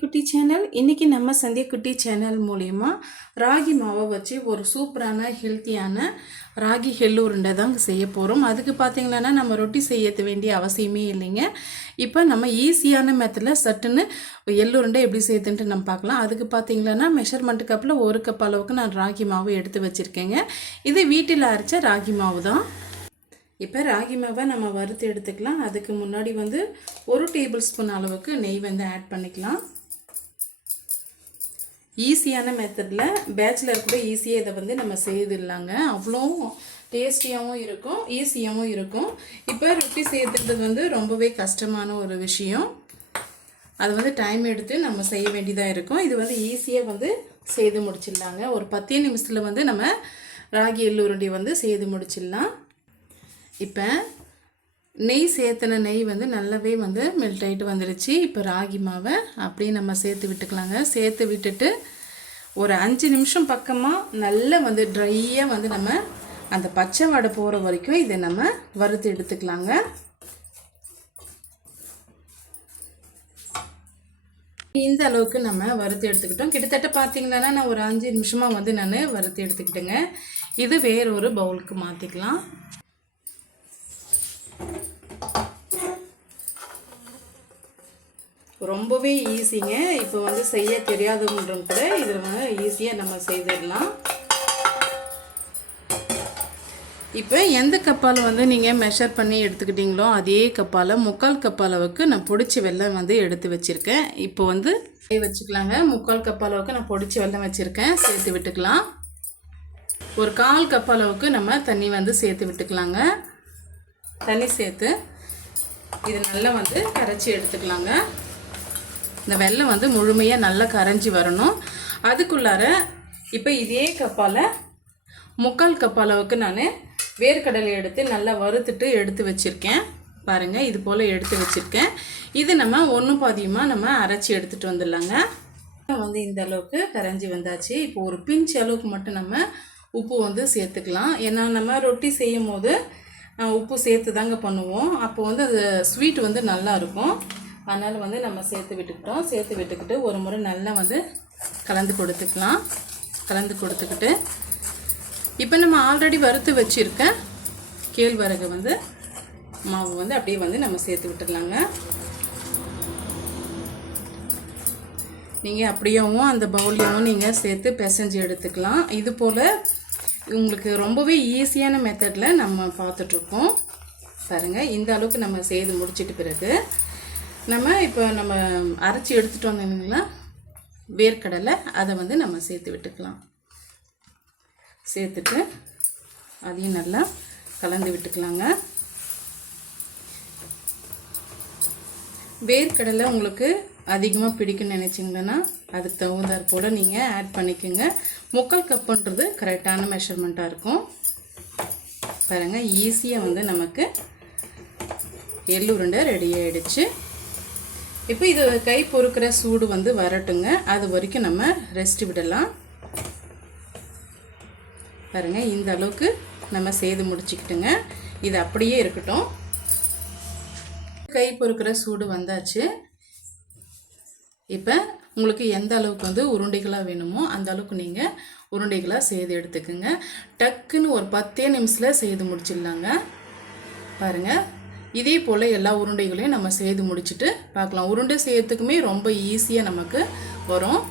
குட்டி சேனல் இன்னைக்கு நம்ம சந்தியா குட்டி சேனல் மூலிமா ராகி மாவை வச்சு ஒரு சூப்பரான ஹெல்த்தியான ராகி எள்ளு உருண்டை தான் செய்ய போகிறோம். அதுக்கு பார்த்தீங்கன்னா நம்ம ரொட்டி செய்ய வேண்டிய அவசியமே இல்லைங்க. இப்போ நம்ம ஈஸியான மெத்தடில் சட்டுன்னு எள்ளு உருண்டை எப்படி செய்யுதுன்ட்டு நம்ம பார்க்கலாம். அதுக்கு பார்த்தீங்கன்னா மெஷர்மெண்ட் கப்பில் 1 கப் அளவுக்கு நான் ராகி மாவு எடுத்து வச்சுருக்கேங்க. இது வீட்டில் அரைச்ச ராகி மாவு தான். இப்போ ராகி மாவை நம்ம வறுத்து எடுத்துக்கலாம். அதுக்கு முன்னாடி 1 டேபிள் ஸ்பூன் அளவுக்கு நெய் ஆட் பண்ணிக்கலாம். ஈஸியான மெத்தடில் பேச்சுலர் கூட ஈஸியாக இதை நம்ம செய்திடலாங்க. அவ்வளோ டேஸ்டியாகவும் இருக்கும், ஈஸியாகவும் இருக்கும். இப்போ ரொட்டி செய்யறது ரொம்பவே கஷ்டமான ஒரு விஷயம். அது டைம் எடுத்து நம்ம செய்ய வேண்டியதாக இருக்கும். இது ஈஸியாக செய்து முடிச்சிடலாங்க. ஒரு 10 நிமிஷத்தில் நம்ம ராகி எள்ளு உருண்டை செய்து முடிச்சிடலாம். இப்போ நெய் சேர்த்துன நெய் நல்லாவே மெல்ட் ஆகிட்டு வந்துடுச்சு. இப்போ ராகி மாவை அப்படியே நம்ம சேர்த்து விட்டுக்கலாங்க. சேர்த்து விட்டுட்டு ஒரு 5 நிமிஷம் பக்கமாக நல்லா ட்ரையாக நம்ம அந்த பச்சை வாடை போகிற வரைக்கும் இதை நம்ம வறுத்து எடுத்துக்கலாங்க. இந்த அளவுக்கு நம்ம வறுத்து எடுத்துக்கிட்டோம். கிட்டத்தட்ட பார்த்தீங்கன்னா நான் ஒரு 5 நிமிஷமாக நான் வறுத்து எடுத்துக்கிட்டேங்க. இது வேறொரு பவுலுக்கு மாற்றிக்கலாம். ரொம்பவே ஈஸிங்க. இப்போ செய்ய தெரியாதவங்களும் கூட இதில் ஈஸியாக நம்ம செய்திடலாம். இப்போ எந்த கப்பால் நீங்கள் மெஷர் பண்ணி எடுத்துக்கிட்டீங்களோ அதே கப்பால் 3/4 கப் அளவுக்கு நான் பொடிச்ச வெல்லம் எடுத்து வச்சுருக்கேன். இப்போ வச்சுக்கலாங்க. 3/4 கப் அளவுக்கு நான் பொடிச்ச வெல்லம் வச்சுருக்கேன். சேர்த்து விட்டுக்கலாம். ஒரு 1/4 கப் அளவுக்கு நம்ம தண்ணி சேர்த்து விட்டுக்கலாங்க. தண்ணி சேர்த்து இது நல்லா கரைச்சி எடுத்துக்கலாங்க. இந்த வெல்லம் முழுமையாக நல்லா கரைஞ்சி வரணும். அதுக்குள்ளார இப்போ இதே கப்பால் 3/4 கப் அளவுக்கு நான் வேர்க்கடலை எடுத்து நல்லா வறுத்துட்டு எடுத்து வச்சுருக்கேன். பாருங்கள், இது போல் எடுத்து வச்சுருக்கேன். இது நம்ம ஒன்று பாதியமாக நம்ம அரைச்சி எடுத்துகிட்டு வந்துடலாங்க. இந்த அளவுக்கு கரைஞ்சி வந்தாச்சு. இப்போ ஒரு பிஞ்ச் அளவுக்கு மட்டும் நம்ம உப்பு சேர்த்துக்கலாம். ஏன்னா நம்ம ரொட்டி செய்யும் போது உப்பு சேர்த்து தாங்க பண்ணுவோம். அப்போ அது ஸ்வீட் நல்லா இருக்கும். அதனால் நம்ம சேர்த்து விட்டுக்கிட்டோம். சேர்த்து விட்டுக்கிட்டு ஒரு முறை நல்லா கலந்து கொடுத்துக்கலாம். கலந்து கொடுத்துக்கிட்டு இப்போ நம்ம ஆல்ரெடி வறுத்து வச்சுருக்க கேழ்வரகு மாவு அப்படியே நம்ம சேர்த்து விட்டுடலாங்க. நீங்கள் அப்படியேவும் அந்த பவுல்லையும் நீங்கள் சேர்த்து பிசைஞ்சு எடுத்துக்கலாம். இது போல் உங்களுக்கு ரொம்பவே ஈஸியான மெத்தடில் நம்ம பார்த்துட்ருக்கோம். பாருங்கள், இந்த அளவுக்கு நம்ம செய்து முடிச்சிட்டு பிறகு நம்ம இப்போ நம்ம அரைச்சி எடுத்துகிட்டு வந்தோம்னா வேர்க்கடலை அதை நம்ம சேர்த்து விட்டுக்கலாம். சேர்த்துட்டு அதையும் நல்லா கலந்து விட்டுக்கலாங்க. வேர்க்கடலை உங்களுக்கு அதிகமாக பிடிக்குன்னு நினச்சிங்கன்னா அதுக்கு தகுந்தாற் போல் நீங்கள் ஆட் பண்ணிக்கோங்க. 3/4 கப்புன்றது கரெக்டான மெஷர்மெண்ட்டாக இருக்கும். பாருங்கள், ஈஸியாக நமக்கு எள்ளு உருண்டை ரெடி ஆகிடுச்சு. இப்போ இது கை பொறுக்கிற சூடு வரட்டுங்க. அது வரைக்கும் நம்ம ரெஸ்ட் விடலாம். பாருங்கள், இந்த அளவுக்கு நம்ம செய்து முடிச்சுக்கிட்டுங்க. இது அப்படியே இருக்கட்டும். கை பொறுக்கிற சூடு வந்தாச்சு. இப்போ உங்களுக்கு எந்த அளவுக்கு உருண்டைகளாக வேணுமோ அந்த அளவுக்கு நீங்கள் உருண்டைகளாக செய்து எடுத்துக்கோங்க. டக்குன்னு ஒரு 10 நிமிஷத்தில் செய்து முடிச்சிடலாங்க. பாருங்கள், இதே போல் எல்லா உருண்டைகளையும் நம்ம செய்து முடிச்சுட்டு பார்க்கலாம். உருண்டை செய்யறதுக்குமே ரொம்ப ஈஸியாக நமக்கு வரும்.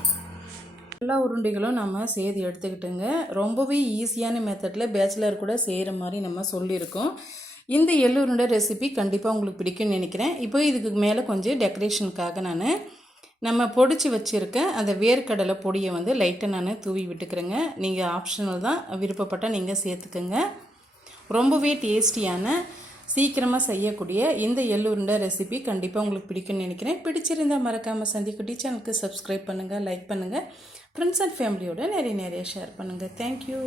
எல்லா உருண்டைகளும் நம்ம செய்து எடுத்துக்கிட்டுங்க. ரொம்பவே ஈஸியான மெத்தடில் பேச்சுலர் கூட செய்கிற மாதிரி நம்ம சொல்லியிருக்கோம். இந்த எள்ளு உருண்டை ரெசிபி கண்டிப்பாக உங்களுக்கு பிடிக்கும்னு நினைக்கிறேன். இப்போ இதுக்கு மேலே கொஞ்சம் டெக்கரேஷனுக்காக நம்ம பொடிச்சு வச்சுருக்க அந்த வேர்க்கடலை பொடியை லைட்டாக நான் தூவி விட்டுக்கிறேங்க. நீங்கள் ஆப்ஷனல் தான், விருப்பப்பட்டால் நீங்கள் சேர்த்துக்கோங்க. ரொம்பவே டேஸ்டியான சீக்கிரமாக செய்யக்கூடிய இந்த எள்ளு உருண்டை ரெசிபி கண்டிப்பாக உங்களுக்கு பிடிக்கும்னு நினைக்கிறேன். பிடிச்சிருந்தால் மறக்காமல் சந்தியா குட்டி சேனலுக்கு சப்ஸ்கிரைப் பண்ணுங்கள், லைக் பண்ணுங்கள், ஃப்ரெண்ட்ஸ் அண்ட் ஃபேமிலியோட நிறைய ஷேர் பண்ணுங்கள். தேங்க்யூ.